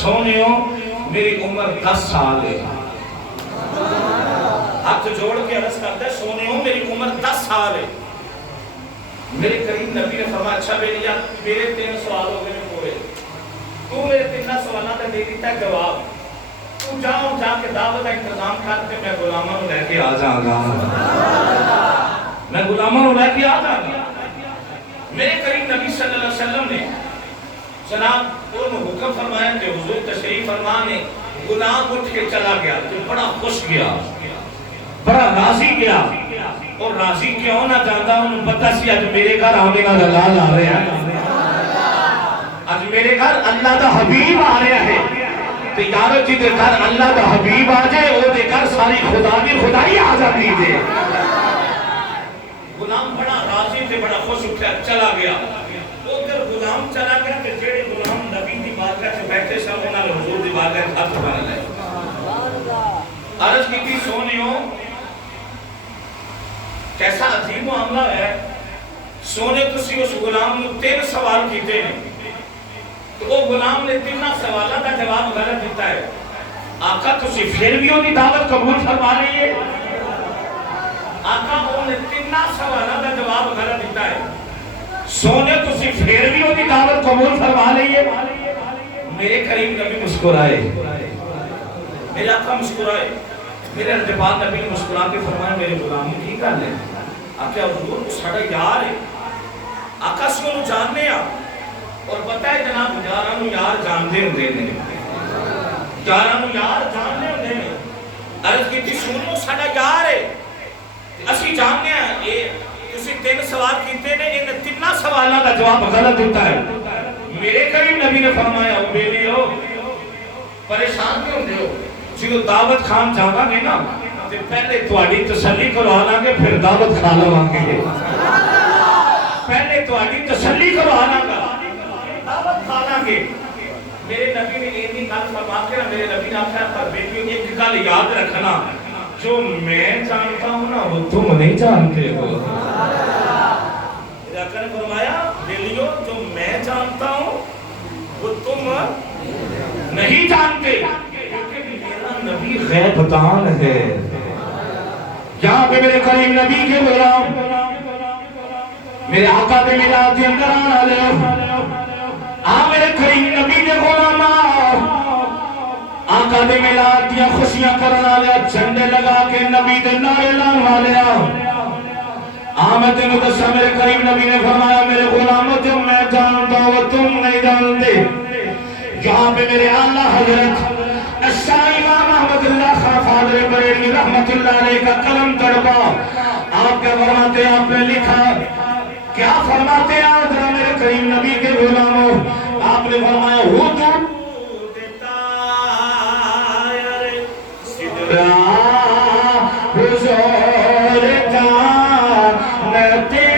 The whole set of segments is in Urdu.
سونیو میری عمر 10 سال ہے. ہاتھ جوڑ کے عرض کرتا ہے سونیو میری عمر 10 سال ہے. میرے کریم نبی نے فرمایا اچھا بیٹیا میرے 3 سوال ہو گئے پورے. تو میرے 3 سوالوں کا دے دیتا ہے جواب. تو جا کے دعوت کا انتظام کر کے میں غلاموں لے کے آ جاؤں گا. میں غلاموں لے کے آ جاؤں گا. میرے کریم نبی صلی اللہ علیہ وسلم نے جناب انہوں حکم فرمایا کہ حضور تشریف فرما نے غلام اٹھ کے چلا گیا تو بڑا خوش گیا, بڑا راضی گیا. اور راضی کیوں نہ جاتا انہوں پتہ سی آج میرے گھر آمینہ دلال آ رہے ہیں, آج میرے گھر اللہ دا حبیب آ رہے ہیں. تو یارو جی دے گھر اللہ دا حبیب آ جائے وہ دے گھر ساری خدا بھی خدائی آ جاتی دے. غلام بڑا راضی تھے, بڑا خوش اٹھا چلا گیا. اگر غلام چلا گیا کہ جیڑے غلام نبی دی بارگاہ سے بیٹھے سب انہاں نے حضور دی بارگاہ سے ہاتھ اٹھا لے. عرض کی تھی سونیو کیسا عجیب معاملہ ہے. سونے تسی اس غلام نے 3 سوال کیتے ہیں تو وہ غلام نے 3 سوالوں کا جواب غلط دیتا ہے. آقا تسی پھر بھی انہی دعوت قبول فرما رہی ہے. آقا انہوں نے 3 سوالوں کا جواب غلط دیتا ہے. سونے تسی پھر بھی انہی دعوت قبول فرما رہی ہے. میرے کریم نبی مسکرائے, میرے آقا مسکرائے. میرے ارتباط نبی نے مسکرا کے فرمایا میرے غلام کی گل ہے. آقا حضور کو ساڑا یار ہے, آقا سے انہوں جاننے آ اور بتائے جناب یارانو یار جاندے ہوں دینے, یارانو یار جاننے ہوں دینے. عرض کی تھی سنو ساڑا یار ہے اسی جاننے ہیں. تسی 3 سوال کیتے نے ان 3 سوالوں کا جواب غلط ہوتا ہے. میرے کریم نبی نے فرمایا او بیلی ہو پریشان کیوں دے ہو, جو دعوت خان جانا گے نا تو پہلے تواڈی تسلی کروانا گے پھر دعوت کھا لواں گے. پہلے تواڈی تسلی کروانا گا دعوت کھا لواں گے. میرے نبی نے اتنی گل فرما کے میرے نبی نے آخیا پر بیٹیوں ایک گل یاد رکھنا, جو میں جانتا ہوں نا وہ تم نہیں جانتے ہو. آقا نے فرمایا بیلیوں جو میں جانتا ہوں وہ تم نہیں جانتے نبی غیب دان ہے. یہاں پہ میرے کریم نبی کے غلام میرے آقا پہ میلاد کے اندر آنا لے میرے کریم نبی کے غلام آقا پہ میلاد دیا خوشیاں کرنا لے جھنڈے لگا کے نبی دے نعرے لانا لے. میں تینوں دسا میرے کریم نبی نے فرمایا میرے غلاموں جو میں جانتا ہوں وہ تم نہیں جانتے. یہاں پہ میرے اعلیٰ حضرت شاہ امام احمد اللہ خان فاضل بریلوی رحمت اللہ علیہ کا قلم تڑپا. آپ کیا فرماتے ہیں, آپ نے لکھا کیا فرماتے ہیں ذرا میرے کریم نبی کے غلاموں. آپ نے فرمایا حضور دیتا یار سدرا حضور جانتے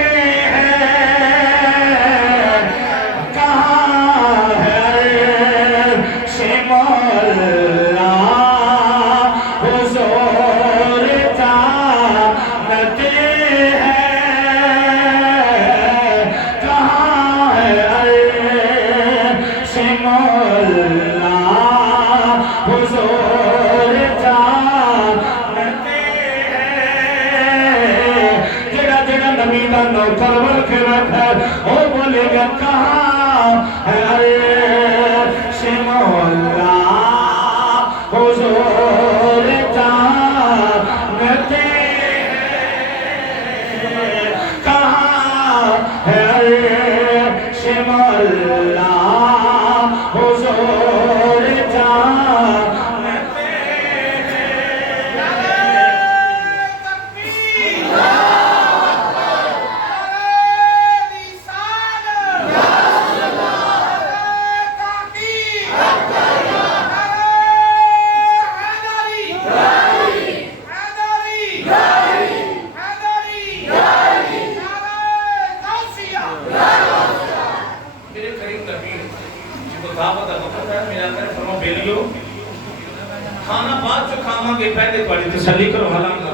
کھانا بعد جو کھانا گے پہلے بڑی تسلی کرو حالانگا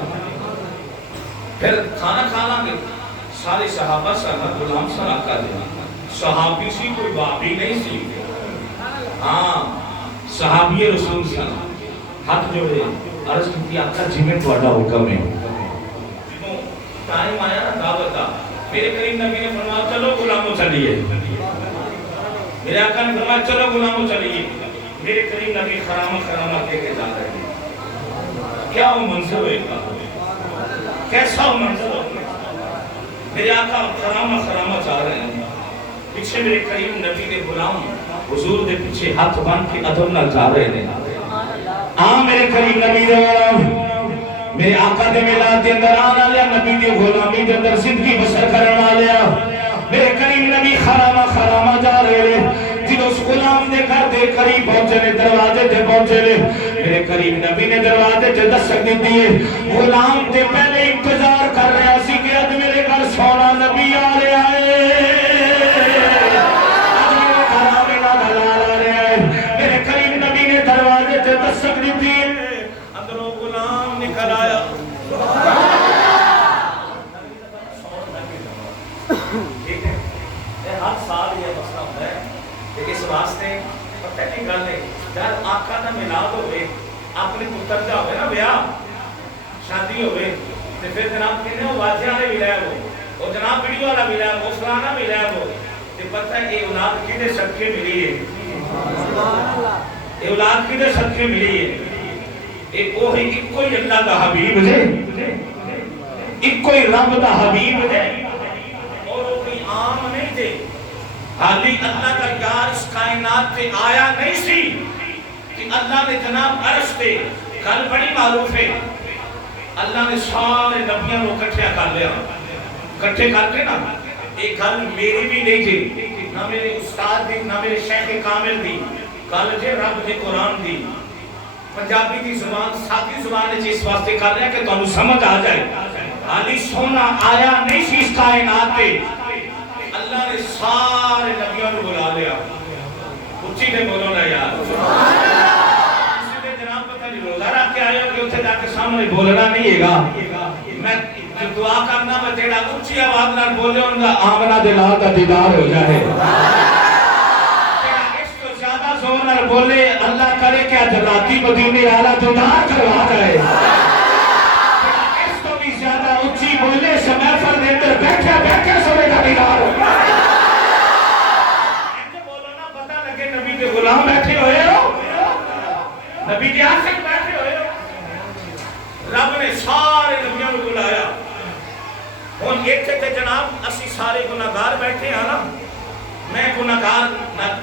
پھر کھانا کھانا گے سارے صحابہ سارا غلام سارا کا دے صحابی سی کوئی بابی نہیں سی. ہاں صحابی رسول صلی اللہ علیہ وسلم ہاتھ جوڑے عرض کی آقا جی میں تھوڑا حکم ہے جنہوں ٹائم آیا نا دعوت کا میرے کریم نبی نے فرمایا چلو غلاموں چلیے میرے آقا نے فرمایا چلو غلاموں چلیے میرے کریم نبی خرامہ خرامہ کہہ کے جا رہے ہیں کیا وہ منظر ہوئے گا کیسا وہ منظر ہوگا میرے آقا خرامہ خرامہ چاہ رہے ہیں پیچھے میرے کریم نبی نے غلام حضور دے پیچھے ہاتھ باندھ کے ادب نہ جا رہے ہیں میرے کریم نبی دے غلام میرے آقا دے میلاد دے اندر آنا لیا نبی دے غلامی دے اندر زندگی بسر کرنا لیا میرے کریم نبی خرامہ خرامہ جا رہے ہیں جب اس غلام دے گھر دے قریب پہنچے لے دروازے دے پہنچے لے میرے کریم نبی نے دروازے دے دستک دی دیئے غلام دے پہلے انتظار کر رہے ہیں کہ اد میرے گھر سونا نبی آ رہے آئے دستک دی تھی اندروں غلام نکل آیا ٹھیک ہے ہر سال یہ مسئلہ ہوتا ہے کہ اس واسطے پتہ نہیں گل ہے جب آقا دا میلاد ہوئے اپنے پتر دا ہوئے نا بیاہ شادی ہوئے تو پھر جناب کہنے وہ واجہ والے بھی لائے ہو وہ جناب ویڈیو والا بھی لائے ہو فلانا بھی لائے ہو تو پتہ ہے یہ اولاد کدے صدقے ملی ہے یہ اولاد کی دے صدقے ملی ہے ایک کوئی اللہ دا حبیب ہے ایک کوئی رب دا حبیب ہے اور وہ کوئی عام نہیں دے حالی اللہ کا یار اس کائنات پہ آیا نہیں سی کہ اللہ نے جناب عرش پہ کل بڑی معروف ہے اللہ نے سارے نبیوں کو کٹھیا کر لیا کٹھے کر کے نا ایک گل میری بھی نہیں تھی نہ میرے استاد دی نہ میرے شیخ کامل دی کل جے رب نے قرآن دی پنجابی دی زبان ساتھی زبان اس واسطے کر رہے ہیں کہ تمہیں سمجھ آ جائے حالی سونا آیا نہیں سی اس کائنات پہ اللہ نے سارے نبیوں کو بلا لیا اچھی نے بولو نا یار اسی نے جناب پتہ نہیں روزہ رکھ کے آئے ہو کہ اتھے جا کے سامنے بولنا نہیں ہے گا میں دعا کرنا میں تیرا اچھی آواز نہ بولے ان کا آمنہ دلال کا دیدار ہو جائے زورنر بولے اللہ کرے کہ آج راتی مدینے آلہ دیدار کروا جائے اس کو بھی زیادہ اچھی بولے سمیفر دے اندر بیٹھے بیٹھے سوڑے کا دیدار ہو ایسے بولو نا پتہ لگے نبی کے غلام بیٹھے ہوئے ہو نبی کے عاشق بیٹھے ہوئے ہو رب نے سارے نبیوں کو بلایا ان ایک تھے جناب اسی سارے گناہگار بیٹھے ہیں نا میں گناہگار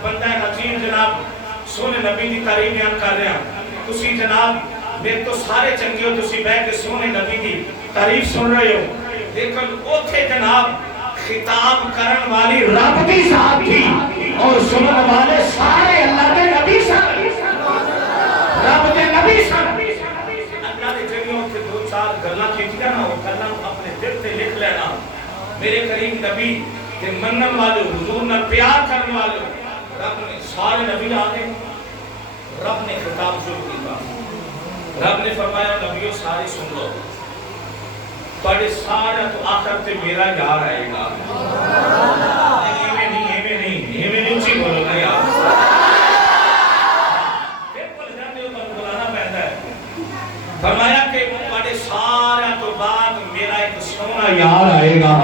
بندہ حکیم جناب سونے نبی دی تعریف بیان کر رہا تسی جناب میرے تو سارے چنگے ہو تسی بیٹھ کے سونے نبی دی تعریف سن رہے ہو لیکن اوتھے جناب خطاب کرن والی رب دی ذات تھی اور سنن والے سارے اللہ دے نبی سن رب دے نبی سن اللہ دے جنگوں کے دو چار گلاں کھینچیا نا وہ گلاں اپنے دل تے لکھ لینا میرے کریم نبی کہ منن والے حضور نہ پیار کرنے والے رب نے سارے نبی آگے رب نے خطاب شروع کیا رب نے فرمایا نبیوں سارے سن لو بڑے سارے تو آخر تے میرا یار آئے گا ایمیں نہیں اچھی بولو نا یار پھر بول جاتے ہو تو بلانا پہنتا ہے فرمایا کہ بڑے سارے تو بعد میرا ایک سونا یار آئے گا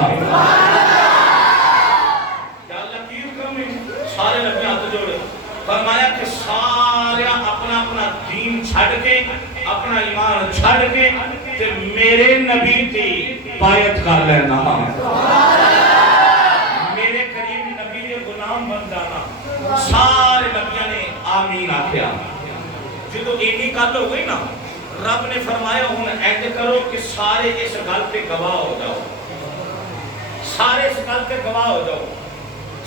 سارے نبی ہاتھ جوڑے فرمایا کہ سارے اپنا اپنا دین چھڑ کے اپنا ایمان چھڑ کے تے میرے نبی دی پایت کر لینا میرے قریب نبی دے غلام بن جانا سارے نبیوں نے آمین آکھیا جدو اینی گل ہو گئی نا رب نے فرمایا ہن اینج کرو کہ سارے اس گل پہ گواہ ہو جاؤ سارے اس گل پہ گواہ ہو جاؤ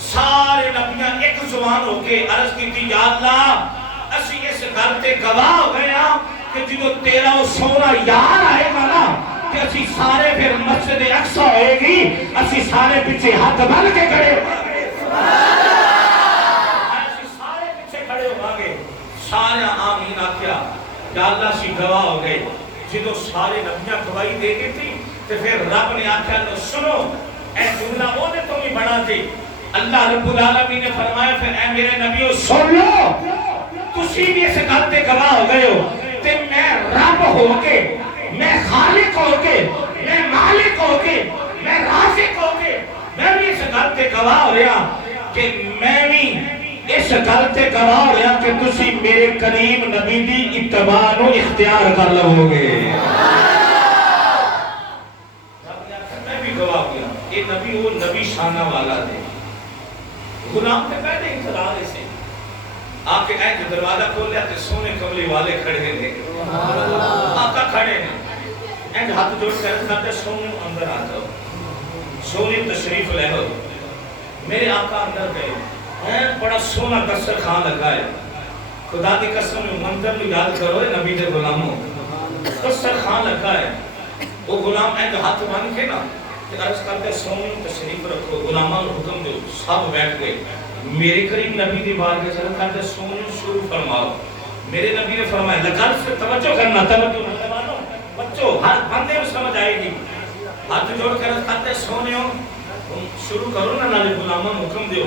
سارے نبیاں ایک زبان ہو کے عرض کی تھی یا اللہ اسی اس گل تے گواہ ہو گئے ہیں کہ جدو تیرا وہ سونا یار آئے گا نا کہ اسی سارے پھر مسجد اقصی ہوئے گی اسی سارے پیچھے ہاتھ بن کے کھڑے ہو گئے اسی سارے پیچھے کھڑے ہو گئے سارے آمین آکھیا یا اللہ سی گواہ ہو گئے جدو سارے نبیاں گواہی دے گئی تھی تو پھر رب نے آکھیا تو سنو اے جملہ وہ نے تمہیں بڑھا تھی اللہ رب العالمین نے فرمایا پھر اے میرے نبیوں سن لو تسی بھی اس گل تے گواہ ہو گئے ہو تے میں رب ہو کے، میں خالق ہو کے، میں مالک ہو کے، میں رازق ہو کے، میں بھی اس گل تے گواہ ہو رہا کہ میں بھی اس گل تے گواہ ہو رہا کہ تسی میرے کریم نبی دی اتباع نو اختیار کر لو گے۔ میں بھی گواہ ہو گیا یہ نبی وہ نبی شانہ والا دے، غلام تے پہلے انتظار سے آ کے اینج دروازہ کھولیا تے سونے کملی والے کھڑے ہیں، آقا کھڑے ہیں، اینج ہاتھ جوڑ کر کہتے سونے اندر آ جاؤ، سونے تشریف لے ہو۔ میرے آقا اندر گئے، بڑا سونا دسترخوان لگا ہے، خدا دی قسم منظر نو یاد کرو نبی دے غلاموں، دسترخوان لگا ہے، وہ غلام اینج ہاتھ مان کے نا کہ عرض کرتے سونے تشریف رکھو، غلامان حکم دو، سب بیٹھ گئے۔ میرے قریب نبی دی بارگاہ چلا کرتے سونے شروع فرماؤ۔ میرے نبی نے فرمایا لگن سے توجہ کرنا، توجہ نوجوانوں بچوں ہر بندے کو سمجھ آئے گی، ہاتھ جوڑ کر کرتے سونے شروع کرو نا، نالے غلاموں حکم دیو۔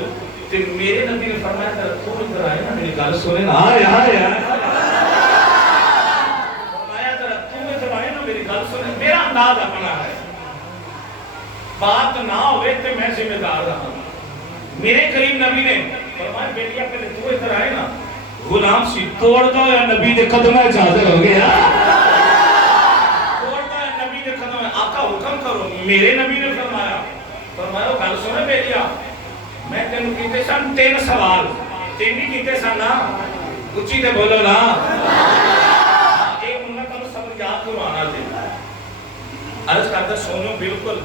تے میرے نبی نے فرمایا ذرا تھوڑی ادھر آئے نا میری گل سنے نا، آئے آئے آئے فرمایا ذرا تم ادھر آئے نا میری گل سنے، میرا انداز اپنا ہے، بات نہ ہوئے تے میں ذمہ دار رہا۔ میرے قریب نبی نے فرمایا بیٹیا پہلے تو ادھر آئے نا، غلام سی توڑ دو یا نبی دے قدمہ حاضر ہو گیا، توڑ دو یا نبی دے قدمہ، آقا حکم کرو۔ میرے نبی نے فرمایا گل سنے بیٹیا میں تینوں کیتے سن 3 سوال، تین ہی کیتے سن نا، اچھی تے بولو نا، ایک انہوں نے تمہیں سب یاد کروانا دے۔ عرض کرتا سونو بالکل،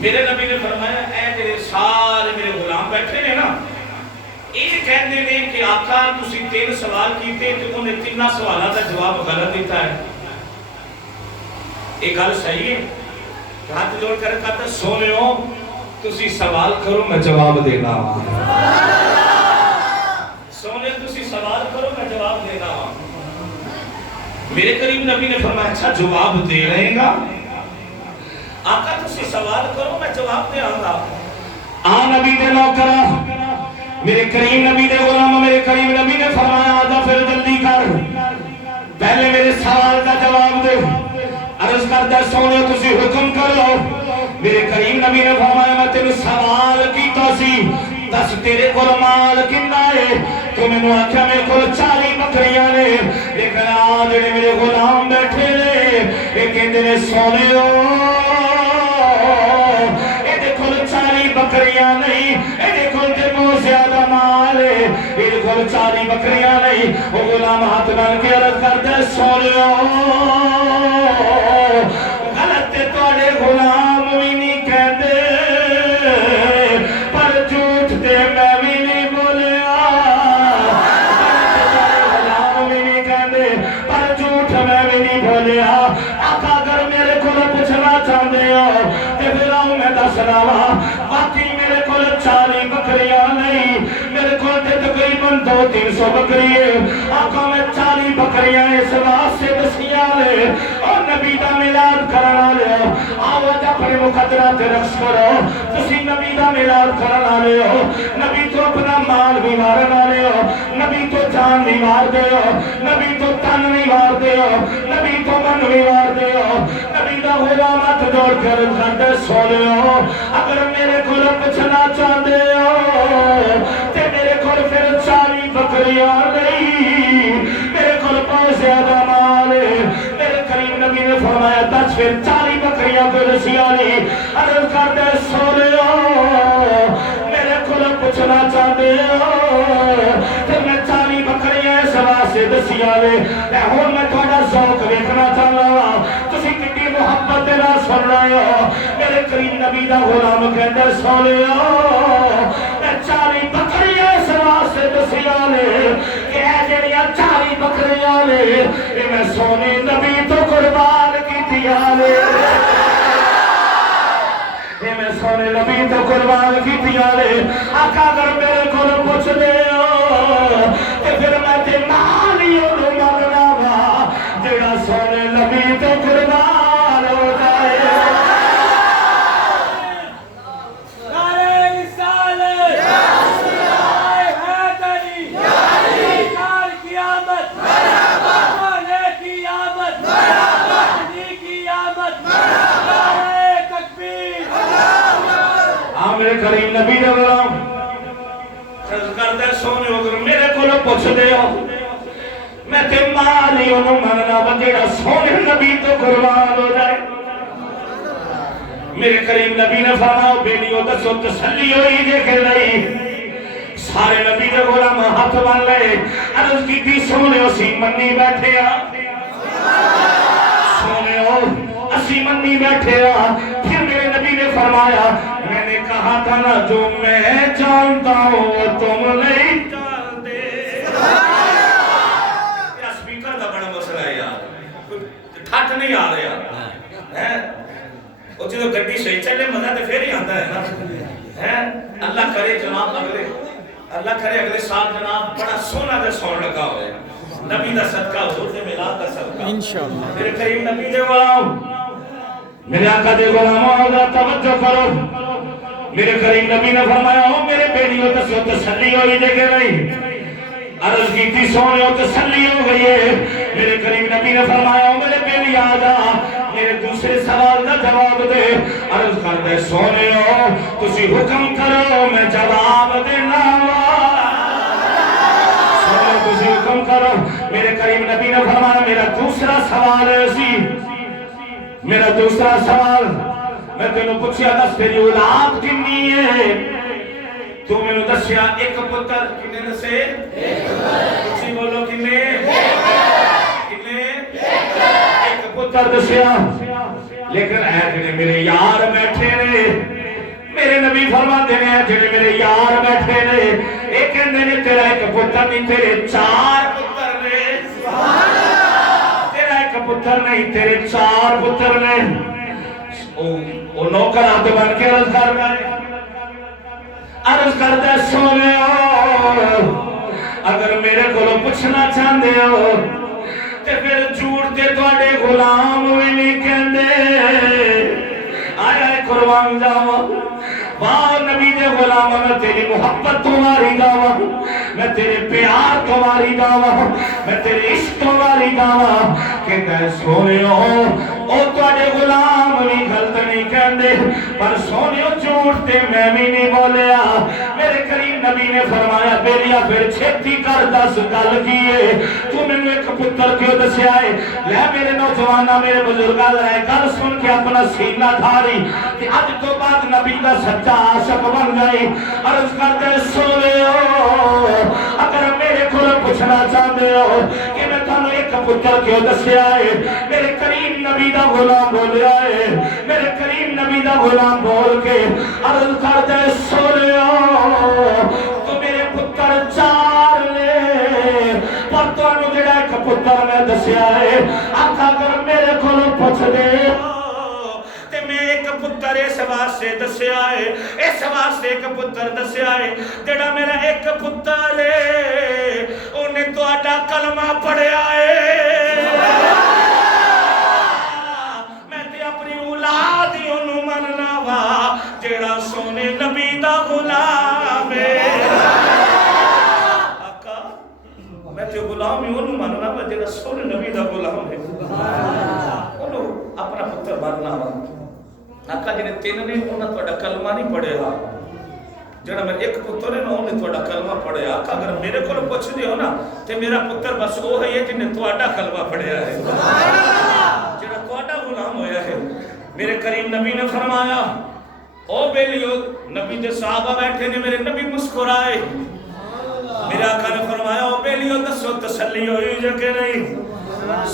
میرے نبی نے فرمایا اے تیرے سارے میرے غلام بیٹھے ہیں نا، یہ کہتے ہیں کہ آقا تسی 3 سوال کیتے تو انہیں 3 سوالات کا جواب غلط دیتا ہے، ایک گل صحیح ہے؟ ہاتھ جوڑ کر کہتا سونیو تسی سوال کرو میں جواب دینا، سونے تسی سوال کرو میں جواب دینا۔ میرے قریب نبی نے فرمایا اچھا جواب دے رہے گا؟ آقا تسی سوال کرو میں جواب دے آنگا۔ نبی دے نوکرہ میرے کریم نبی دے غلام، میرے کریم نبی نے فرمایا آجا پھر جلدی کر، پہلے میرے سوال کا جواب دے۔ عرض کرتا سونے تسی حکم کرو۔ میرے کریم نبی نے فرمایا میں تیرے سوال کیتا سی دس تیرے کول مال کنا ہے؟ تو میں نے آکھیا میرے کول 40 بکریاں نے، لیکن آج میرے غلام بیٹھے نے یہ کہندے نے سونے بکریاں نہیں، ایدے کل تے مو زیادہ مال ہے، ایدے کل 40 بکریاں نہیں۔ وہ غلام ہاتھ بن کے عرض کرتا ہے سونیو غلط تے توڑے غلام بھی نہیں کہندے، پر جھوٹ تے میں بھی نہیں بولیا، غلام بھی نہیں کہندے پر جھوٹ میں بھی نہیں بولیا۔ آقا اگر میرے کو پوچھنا چاہتے ہو تے پھر آؤں میں دسنا وا، باقی میرے کو 40 بکریاں نہیں، میرے کو تقریباً 200-300 بکری ہے۔ آقا میں 40 بکریاں اس واسطے دسیاں لے اور نبی دا میلاد کرنا لے، آواز اپنے مقدرات رقص کرو، تسی نبی دا میلاد کرنا لے ہو، نبی تو اپنا مال بھی مارنا لے ہو، نبی تو جان بھی مار دے ہو، نبی تو تن بھی مار دے ہو، نبی تو من بھی مار دے ہو، نبی دا غلامت جوڑ کر کھڑے سونے ہو۔ اگر میرے کو پوچھنا چاہتے ہو تے میرے کو پھر 40 بکریاں نہیں، میرے کو بہت زیادہ مال ہے۔ میرے کریم نبی نے فرمایا 10 پھر 40 بکریاں کو رسیاں نہیں۔ عرض کرتے سونے ہو میرے کو پوچھنا چاہتے ہو تے میں 40 بکریاں اس واسطے دسیاں نے، ہوں میں تھوڑا ذوق دیکھنا چاہتا ہوں تسی کتنی محبت نہ سن رہے ہو۔ میرے کریم نبی دا غلام کہندے سونے میں 40 بکریاں اس واسطے دسیاں نے کہ اے جڑیاں 40 بکریاں نے اے میں سونے نبی تو قربان کیتیاں نے، اے میں سونے نبی تو قربان کیتیاں نے۔ آقا اگر میرے کو پوچھ دے ہو تے پھر میں تے نال ہی انہوں مرنا وا جڑا سونے نبی تو قربان ہو جائے۔ کریم نبی دے غلام کرتا ہے سونے اگر میرے کو پوچھ دے ہو میں تے مالی انہوں مننا بجیڑا سونے نبی تو قربان ہو جائے میرے کریم نبی نے فرمایا بیلیو دسو تسلی ہوئی جے کہ نہیں سارے نبی دے غلام ہاتھ بن لے عرض کی تھی سونے اسی منی بیٹھے سونے اسی منی بیٹھے پھر میرے نبی نے فرمایا میں نے کہا تھا نا جو میں جانتا ہوں وہ تم نہیں جانتے یہ سپیکر دا بڑا مسئلہ ہے یار ٹھٹ نہیں آ رہا وہ جو گڈی صحیح چلے مزہ تو پھر ہی آتا ہے نا اللہ کرے جناب اگلے سال جناب بڑا سونا دے سون لگا ہوئے نبی دا صدقہ حضور دے میلاد دا صدقہ انشاءاللہ میرے کریم نبی دے غلام میرے آقا دے غلاموں دا توجہ کرو میرے کریم نبی نے فرمایا ہو میرے بیٹیوں دسو تسلی ہوئی دے کہ نہیں عرض کی تھی سونے ہو تسلی ہو گئی ہے میرے کریم نبی نے فرمایا ہو میرے بیٹی آجا میرے دوسرے سوال کا جواب دے عرض کر دے سونے ہو تسی حکم کرو میں جواب دینا سونے تسی حکم کرو میرے کریم نبی نے فرمایا میرا دوسرا سوال ہے اسی میرا دوسرا سوال میں تینوں پوچھیا دس تیری اولاد کنی ہے تو میں نے دسیا ایک پتر کنے دسے کچھ بولو کنے ایک پتر دسیا لیکن اے جنہیں میرے یار بیٹھے نے میرے نبی فرما دینے ہیں جنہیں میرے یار بیٹھے نے ایک اندھے نے تیرا ایک پتر نہیں تیرے چار پتر نے تیرا ایک پتر نہیں تیرے چار پتر نے وہ نوکر ہاتھ بن کے عرض کر گئے عرض کرتا سونے اگر میرے کو پوچھنا چاہتے ہو تے پھر جھوٹ تے تواڈے غلام بھی نہیں کہندے آیا قربان جاواں واہ نبی دے غلام میں تیری محبت تمہاری گاواں میں تیرے پیار تمہاری گاواں میں تیرے عشق تمہاری گاواں کہ تے سونےو او تواڈے غلام بھی غلط نہیں کہندے پر سونےو جھوٹ تے میں بھی نہیں بولیا میرے کریم نبی نے فرمایا بیلیا پھر چھتی کر دس گل کی ہے تو میں نے ایک پتر کیوں دسیا ہے لے میرے نوجوانہ میرے بزرگاں رہے گل سن کے اپنا سینہ دھاری کہ اج تو بعد نبی دا سچا عاشق بن گئی عرض کرتے سونےو اگر میرے کو پوچھنا چاہتے ہو کہ میں تانوں ایک پتر کیوں دسیا ہے میرے کریم نبی دا غلام بولیا ہے میرے کریم نبی دا غلام بول کے عرض کرتے سونےو تو میرے پتر چار لے پر تو انہوں جڑا ایک پتر میں دسیا ہے آقا اگر میرے کو پوچھ دے تے میں ایک پتر اس واسطے دسیا ہے اس واسطے ایک پتر دسیا ہے جڑا میرا ایک پتر ہے انہیں تو آٹا کلمہ پڑھیا ہے میں تے اپنی اولاد ہی انہوں مننا وا جڑا سونے نبی دا غلام ہے آقا میں تے غلام ہی انہوں مننا وا جڑا سونے نبی دا غلام ہے انہوں اپنا پتر ماننا وا آقا جنہیں تین نے انہوں نے کلمہ نہیں پڑھے ہاں جنہاں میں ایک پتر ہے نا انہوں نے کلمہ پڑھے آقا اگر میرے کو پوچھ دے ہو نا تو میرا پتر بس وہ ہے جنہیں کلمہ پڑھے ہے جنہاں توڑا غلام ہویا ہے میرے کریم نبی نے فرمایا او بیلیو نبی دے صحابہ بیٹھے نے میرے نبی مسکرائے میرے آقا نے فرمایا او بیلیو دسو تسلی ہوئی جو کہ نہیں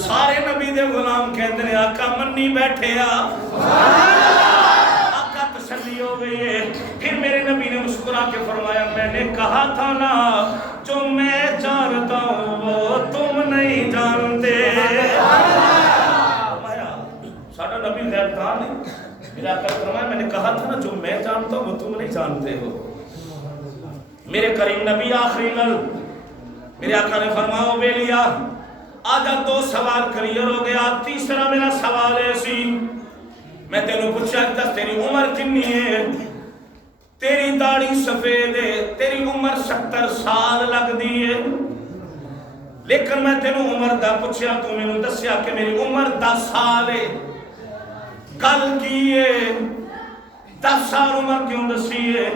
سارے نبی دے غلام کہندے نے آقا منی بیٹھے آقا تسلی ہو گئی ہے پھر میرے نبی نے مسکرا کے فرمایا میں نے کہا تھا نا جو میں جانتا ہوں وہ تم نہیں جانتے ساڑھا نبی غیب کہا نہیں میرے آقا نے فرمایا میں نے کہا تھا نا جو میں جانتا ہوں وہ تم نہیں جانتے ہو میرے کریم نبی آخری گل میرے آقا نے فرمایا بے لیا آجا دو سوال کلیئر ہو گیا تیسرا میرا سوال ہے سی میں تینوں پوچھا کہ تیری عمر کنی ہے تیری داڑھی سفید ہے تیری عمر 70 سال لگ دی ہے لیکن میں تینوں عمر دا پوچھا تو میں نے دسیا کہ میری عمر 10 سال ہے گل کی ہے 10 سال عمر کیوں دسی ہے؟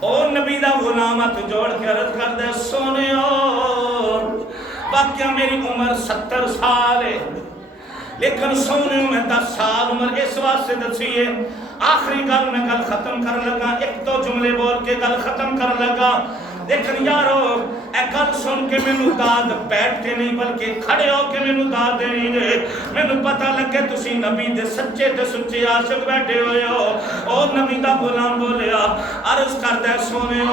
او نبی دا غلام ہاتھ جوڑ کے عرض کر دے سونے واقعہ میری عمر 70 سال ہے، لیکن سونے میں 10 سال عمر اس واسطے دسی ہے۔ آخری گل میں گل ختم کر لگا، ایک دو جملے بول کے گل ختم کر لگا، لیکن یارو اے گل سن کے مینوں داد بیٹھ کے نہیں بلکہ کھڑے ہو کے مینوں داد دینی جے، مینوں پتہ لگے تسی نبی دے سچے تے سچے عاشق بیٹھے ہوئے ہو۔ او نبی دا غلام بولیا، عرض کردا سونے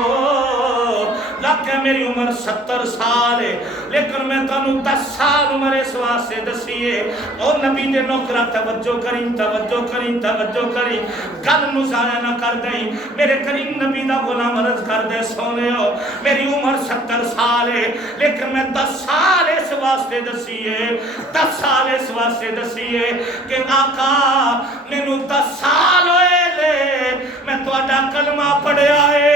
لاکہ میری عمر 70 سال ہے، لیکن میں تانوں 10 سال عمر اس واسطے دسی ہے۔ او نبی دے نوکرا توجہ کریں توجہ کریں توجہ کریں، گل نو ضائع نہ کر دیں۔ میرے کریم نبی دا غلام عرض کر دے سونے میری عمر 70 سال ہے، لیکن میں 10 سال اس واسطے دسی ہے، 10 سال اس واسطے دسی ہے کہ آقا مینوں 10 سال ہوئے لے میں تہاڈا کلمہ پڑھیا ہے،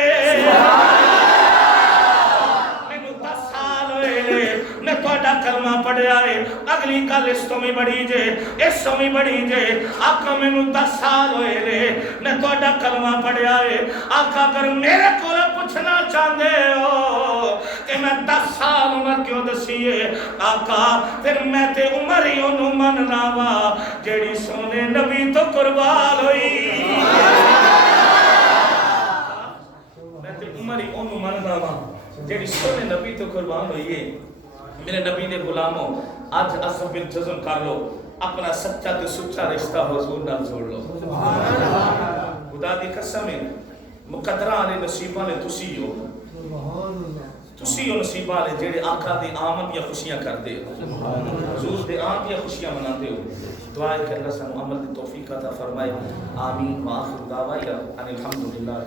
میں تہاڈا کلمہ پڑھیا ہے۔ اگلی گل اس تو بھی بڑی جے، اس تو بھی بڑی جے، آقا مینوں 10 سال ہوئے لے میں تہاڈا کلمہ پڑھیا ہے۔ آقا اگر میرے کول پوچھنا چاہندے ہو کہ میں 10 سال عمر کیوں دسی ہے، آقا پھر میں تے عمر ہی انہوں مننا وا جیڑی سونے نبی تو قربان ہوئی، میں تے عمر ہی انہوں مننا وا جیڑی سونے نبی تو قربان ہوئی ہے۔ میرے نبی نے غلاموں آج عصب بالجزم کر لو، اپنا سچا تے سچا رشتہ حضور نال جوڑ لو۔ خدا دی قسم ہے مقدرہ والے نصیباں نے تسی ہو، تسی ہو نصیباں والے جڑے آقا دی آمد یا خوشیاں کردے ہو، حضور دے آمد یا خوشیاں مناتے ہو۔ دعا ہے کہ اللہ سانو عمل دی توفیق عطا فرمائے، آمین۔ وآخر دعوانا ان الحمدللہ۔